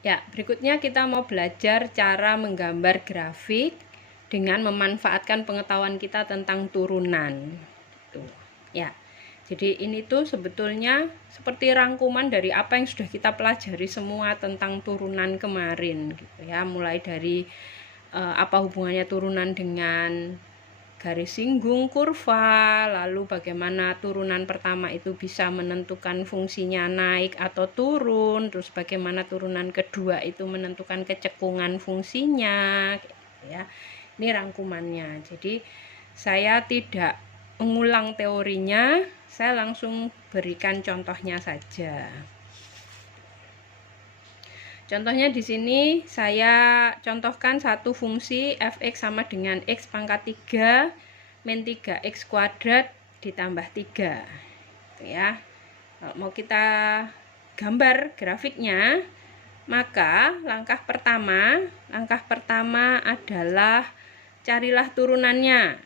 Ya, berikutnya kita mau belajar cara menggambar grafik dengan memanfaatkan pengetahuan kita tentang turunan. Tuh, ya. Jadi ini tuh sebetulnya seperti rangkuman dari apa yang sudah kita pelajari semua tentang turunan kemarin, gitu ya. Mulai dari apa hubungannya turunan dengan garis singgung, kurva, lalu bagaimana turunan pertama itu bisa menentukan fungsinya naik atau turun, terus bagaimana turunan kedua itu menentukan kecekungan fungsinya, gitu ya. Ini rangkumannya. Jadi saya tidak mengulang teorinya, saya langsung berikan contohnya saja. Contohnya di sini saya contohkan satu fungsi f(x) sama dengan x pangkat 3 min 3x kuadrat ditambah 3. Gitu ya. Kalau mau kita gambar grafiknya, maka langkah pertama adalah carilah turunannya.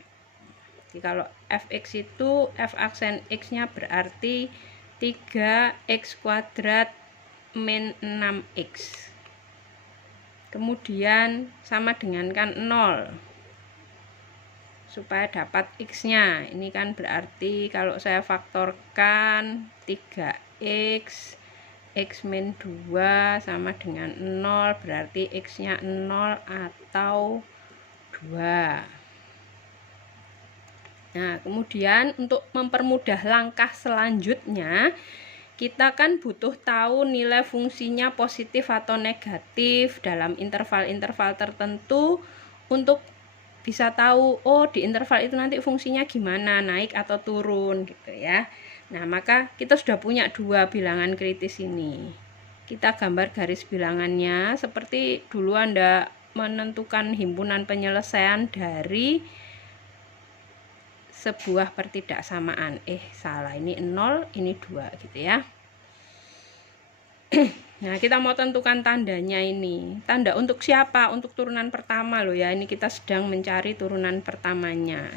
Jadi kalau f(x) itu f aksen x-nya berarti 3x kuadrat min 6x. Kemudian sama dengan kan 0 supaya dapat x-nya. Ini kan berarti kalau saya faktorkan 3x x min 2 sama dengan 0, berarti x-nya 0 atau 2. Nah, kemudian untuk mempermudah langkah selanjutnya, kita kan butuh tahu nilai fungsinya positif atau negatif dalam interval-interval tertentu untuk bisa tahu, oh di interval itu nanti fungsinya gimana, naik atau turun gitu ya. Nah, maka kita sudah punya dua bilangan kritis ini. Kita gambar garis bilangannya seperti dulu Anda menentukan himpunan penyelesaian dari sebuah pertidaksamaan. Salah, ini 0, ini 2 gitu ya. Nah, kita mau tentukan tandanya ini. Tanda untuk siapa? Untuk turunan pertama loh ya. Ini kita sedang mencari turunan pertamanya.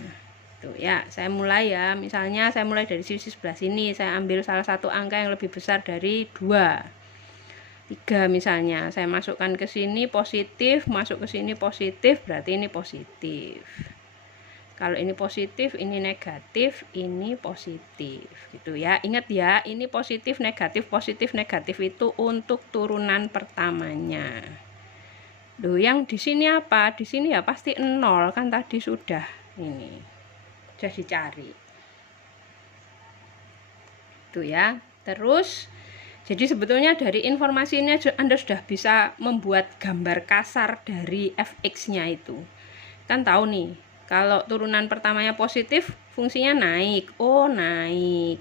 Tuh ya, saya mulai ya. Misalnya saya mulai dari sisi sebelah sini. Saya ambil salah satu angka yang lebih besar dari 2. 3 misalnya. Saya masukkan ke sini positif, masuk ke sini positif, berarti ini positif. Kalau ini positif, ini negatif, ini positif gitu ya. Ingat ya, ini positif, negatif itu untuk turunan pertamanya. Loh, yang di sini apa? Di sini ya pasti 0 kan tadi sudah ini. Sudah dicari. Tuh ya. Terus jadi sebetulnya dari informasi ini Anda sudah bisa membuat gambar kasar dari fx-nya itu. Kan tahu nih, kalau turunan pertamanya positif, fungsinya naik. Oh, naik.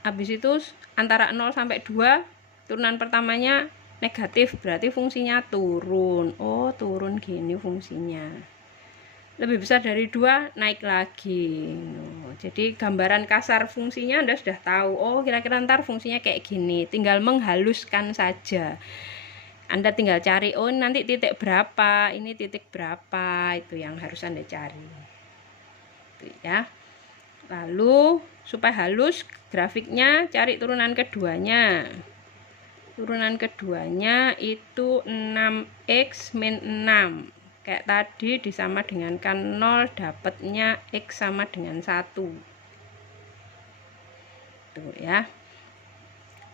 Habis itu antara 0 sampai 2, turunan pertamanya negatif, berarti fungsinya turun. Oh, turun gini fungsinya. Lebih besar dari 2, naik lagi. Jadi gambaran kasar fungsinya Anda sudah tahu. Oh, kira-kira ntar fungsinya kayak gini. Tinggal menghaluskan saja. Anda tinggal cari, oh nanti titik berapa, ini titik berapa, itu yang harus Anda cari. Itu ya. Lalu supaya halus grafiknya, cari turunan keduanya. Turunan keduanya itu 6x min 6. Kayak tadi disama dengan kan 0, dapatnya x sama dengan 1. Tuh ya.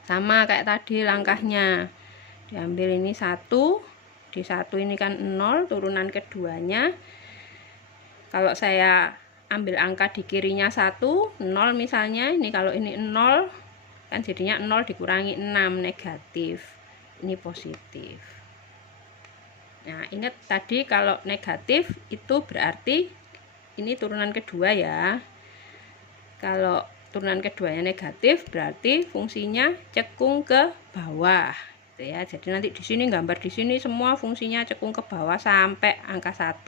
Sama kayak tadi langkahnya. Diambil ini 1, di 1 ini kan 0 turunan keduanya. Kalau saya ambil angka di kirinya 1, 0 misalnya, ini kalau ini 0 kan jadinya 0 dikurangi 6, negatif. Ini positif. Nah, ingat tadi kalau negatif itu berarti ini turunan kedua ya. Kalau turunan keduanya negatif berarti fungsinya cekung ke bawah. Ya, jadi nanti di sini gambar di sini semua fungsinya cekung ke bawah sampai angka 1.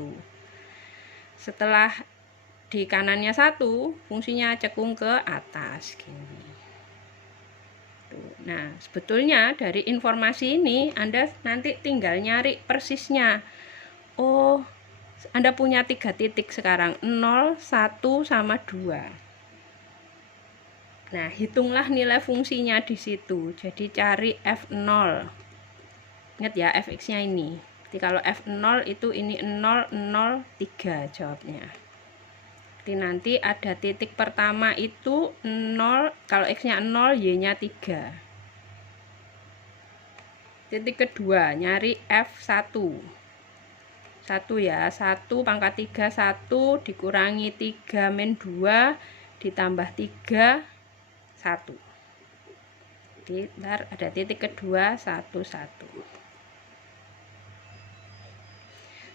Setelah di kanannya 1, fungsinya cekung ke atas gini. Tuh. Nah, sebetulnya dari informasi ini Anda nanti tinggal nyari persisnya. Oh, Anda punya 3 titik sekarang, 0, 1 sama 2. Nah, hitunglah nilai fungsinya di situ. Jadi cari F0. Ingat ya, fx-nya ini. Jadi kalau F0 itu ini 0, 0, 3 jawabnya. Jadi nanti ada titik pertama itu 0, kalau x-nya 0, y-nya 3. Titik kedua, nyari F1. 1 ya, 1 pangkat 3, 1 dikurangi 3 min 2 ditambah 3, 1. Jadi ntar ada titik kedua 1, 1.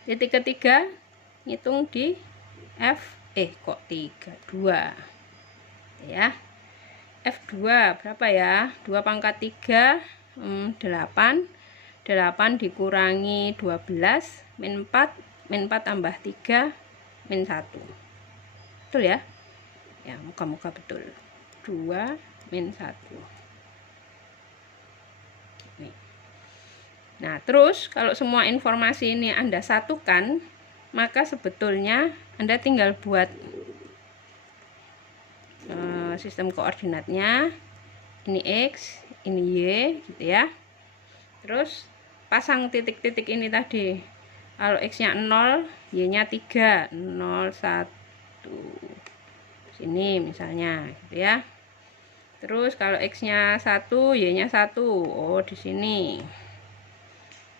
Titik ketiga ngitung di F, kok 3, 2 ya. F2 berapa ya? 2 pangkat 3, 8. 8 dikurangi 12 min 4, min 4 tambah 3 min 1. Betul ya? Ya, moga-moga betul. 2 min 1. Nih. Nah, terus kalau semua informasi ini Anda satukan, maka sebetulnya Anda tinggal buat sistem koordinatnya. Ini X, ini Y gitu ya. Terus pasang titik-titik ini tadi. Kalau X-nya 0, Y-nya 3, 0, 1. Sini misalnya gitu ya. Terus kalau X-nya 1, Y-nya 1. Oh, di sini.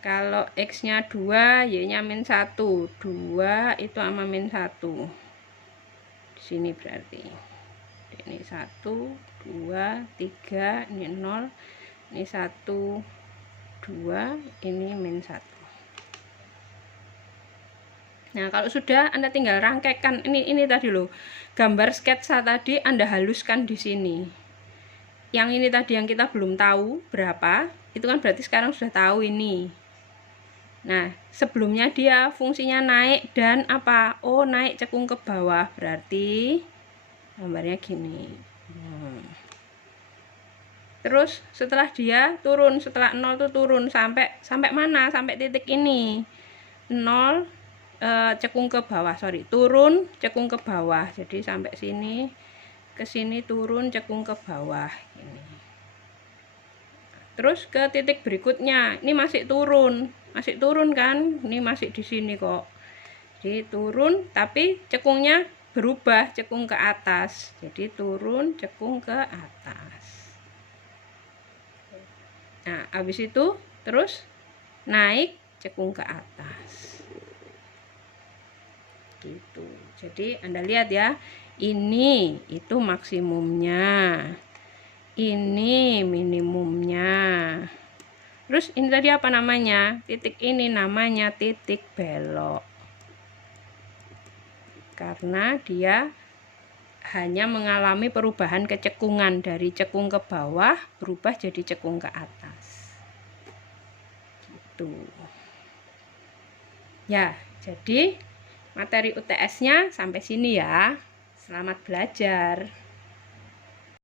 Kalau X-nya 2, Y-nya min 1. 2 itu sama min 1. Di sini berarti. Ini 1, 2, 3, ini 0. Ini 1, 2, ini min 1. Nah, kalau sudah Anda tinggal rangkaikan ini tadi loh. Gambar sketsa tadi Anda haluskan di sini. Yang ini tadi yang kita belum tahu berapa, itu kan berarti sekarang sudah tahu ini. Nah, sebelumnya dia fungsinya naik dan apa? Oh, naik cekung ke bawah, berarti gambarnya gini. Terus setelah dia turun, setelah 0 tuh turun sampai mana? Sampai titik ini. 0 cekung ke bawah, turun cekung ke bawah. Jadi sampai sini, ke sini turun cekung ke bawah ini. Terus ke titik berikutnya, ini masih turun kan? Ini masih di sini kok. Jadi turun tapi cekungnya berubah, cekung ke atas. Jadi turun cekung ke atas. Nah, habis itu terus naik cekung ke atas. Gitu. Jadi Anda lihat ya, ini itu maksimumnya. Ini minimumnya. Terus ini tadi apa namanya? Titik ini namanya titik belok. Karena dia hanya mengalami perubahan kecekungan dari cekung ke bawah berubah jadi cekung ke atas. Gitu. Ya, jadi materi UTS-nya sampai sini ya. Selamat belajar.